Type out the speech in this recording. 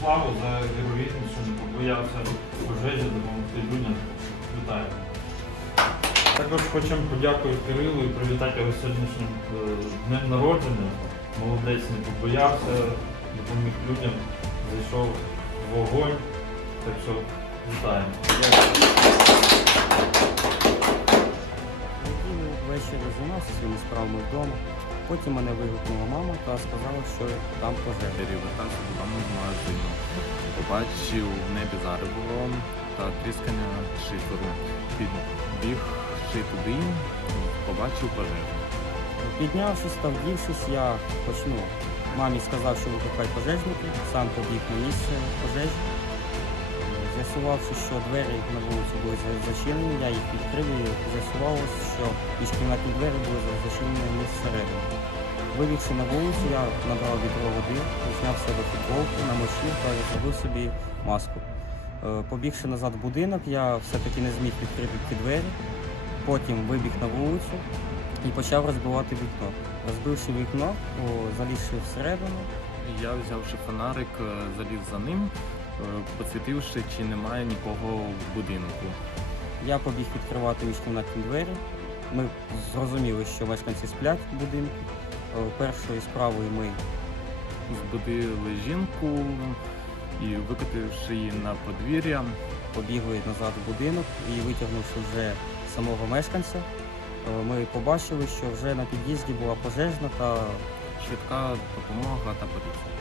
Владиславу за героїзм, що не побоявся пожежі допомогти людям. Вітаю. Також хочемо подякувати Кирилу і привітати його сьогоднішнім е, днем народження. Молодець не побоявся, допоміг людям, зайшов в вогонь. Так що вітаємо. Ввечері займався своїми справами вдома. Потім мене вигукнула мама та сказала, що там пожежа. Вертався додому з магазину. Побачив в небі заребло та тріскання шиферу. Підбігши туди, побачив пожежу. Піднявшись та вдівшись, я почну. Мамі сказав, що викликай пожежників, сам побіг на місце пожежі. З'ясувавши, що двері на вулицю були зачинені, я їх відкрив і з'ясувалося, що міжкімнатні двері були за- зачинені зсередини. Вибігши на вулицю, я набрав відро води, зняв себе футболку, намочив та зробив собі маску. Е, Побігши назад в будинок, я все-таки не зміг відкрити ті двері. Потім вибіг на вулицю і почав розбивати вікно. Розбивши вікно, залізши всередину, Я взявши фонарик, е, заліз за ним, е, посвітивши, чи немає нікого в будинку. я побіг відкривати міжкімнатні двері. Ми зрозуміли, що мешканці сплять в будинку. Е, Першою справою ми Збудили жінку і викотивши її на подвір'я, побігли назад в будинок і витягнувши вже самого мешканця, е, ми побачили, що вже на під'їзді була пожежна та швидка допомога та поліція.